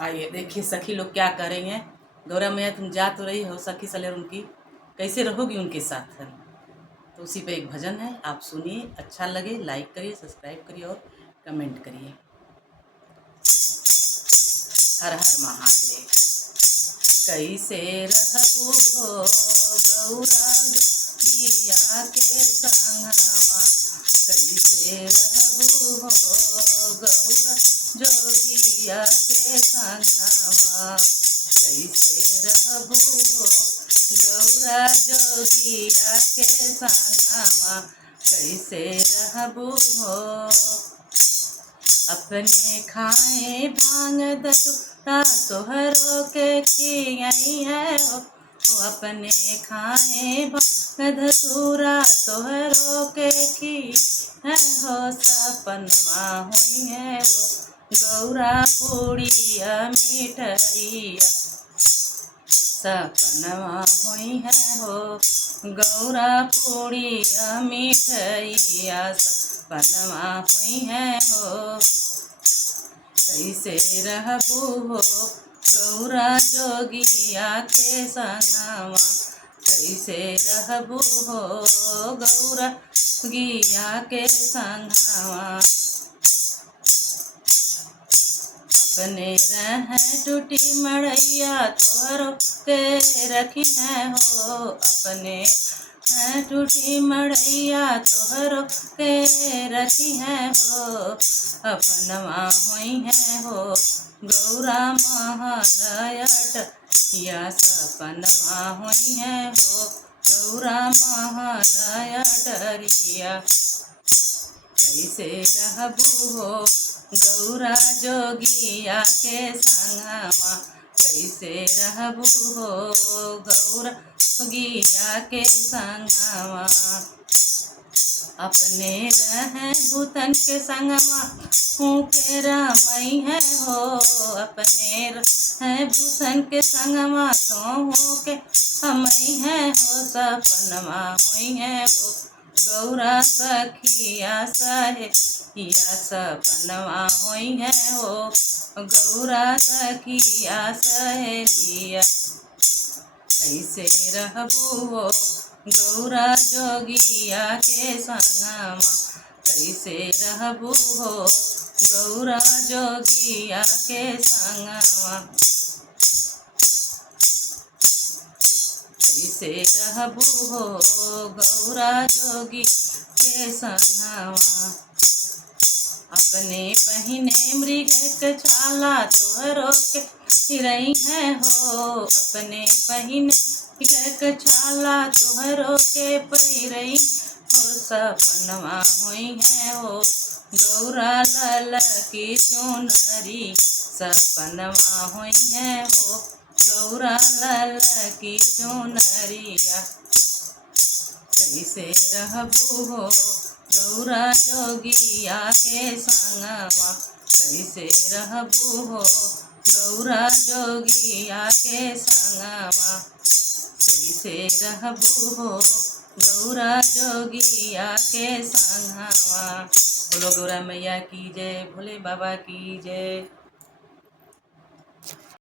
आइए देखिए सखी लोग क्या कर रही हैं। गौरा मैया तुम जा तो रही हो सखी सलेर उनकी, कैसे रहोगी उनके साथ। तो उसी पे एक भजन है, आप सुनिए, अच्छा लगे लाइक करिए, सब्सक्राइब करिए और कमेंट करिए। हर हर महादेव। कैसे रहबू हो गौरा जिया के संगमा, कैसे रहबू हो गौरा जोगिया के संगमा, कैसे रहबू हो गौरा जोगिया के संगमा, कैसे रहबू हो। अपने खाए भांग दसुरा तोहरो के खियाई है हो, अपने खाए भांग धतूरा तोहरो के खी है हो, सपनमा हुई है वो गौरा पूड़िया मिठाइया, सपनमा हुई है हो गौरा पूड़िया मिठाइया, सपनमा हुई है हो। कैसे रहबू हो गौरा जोगिया के संगमा, कैसे रहबू हो गौरा जोगिया के संगमा। अपने रह टूटी मड़ैया तोहरो के रखी है हो, अपने है टूटी मड़ैया तोहरो के रखी है हो, अपनवा हुई है हो गौरा महलयट या, सपनवा हुई है हो गौरा महलयटरिया। कैसे रहबू हो गौरा जोगिया के संगमा, कैसे रहबू हो गौरा जोगिया के संगमा। अपने रह भूतन के संगमा हूँ के रमई है हो, अपने रह भूतन के संगमा तो हूँ के हमई है हो, सपनमा हुई है हो गौरा सखिया सहेलिया, सपनवा हुई है हो गौरा सखिया सहेलिया। कैसे रहबू हो गौरा जोगिया के संगमा, कैसे रहबू हो गौरा जोगिया के संगमा, कैसे रहबू हो गौरा जोगी के संगमा। अपने पहिने मृग के छाला तोहरो के चिरई है हो, अपने पहिने मृग के छाला तोहरो के पैरई हो, सपनवा हुई है हो गौरा लल की चुनरी, सपनवा हुई है हो गौरा लल की चुनरिया। कैसे रहबू हो गौरा जोगिया के संगमा, कैसे रहबू हो गौरा जोगिया के संगमा, कैसे रहबू हो गौरा जोगिया के संगमा। बोलो गौरा मैया की जय, भोले बाबा की जय।